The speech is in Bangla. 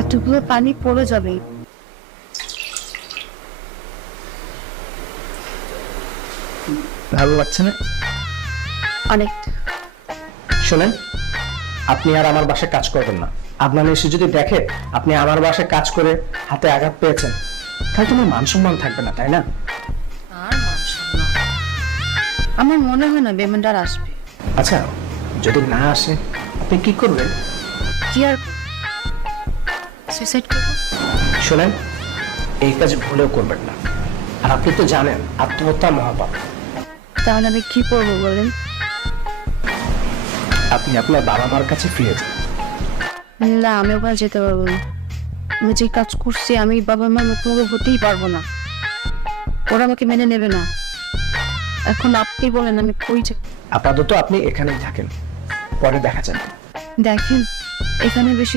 এতগুলো পানি পড়ে যাবে। ভালো লাগছে না? অনেক। শোনেন, আপনি আর আমার বাসায় কাজ করবেন না। আপনার এসে যদি দেখে আপনি আমার বাসায় কাজ করে হাতে আঘাত পেয়েছেন, তাহলে তোমার মান সম্মান থাকবে না, তাই না? আর আমার মনে হয় না পেমেন্ট আর আসবে। আচ্ছা, যদি না আসে আপনি কি করবেন? কি আর সুইসাইড করবো? শোনেন, এই কাজ ভুলেও করবেন না। আর আপনি তো জানেন আত্মহত্যা মহাপাপ। তাহলে আমি কি করবো বলেন? আপনি আপনার বাবা মার কাছে ফিরে যান। না, আমি ওখানে যেতে পারবো না। আমি যে কাজ করছি আমি বাবা মার মুখোমুখি হতেই পারবো না। ওরা আমাকে মেনে নেবে না। এখন আপনি বলেন আমি কই যাই? আপাতত আপনি এখানেই থাকেন, পরে দেখা যাবে। দেখেন, এখানে বেশি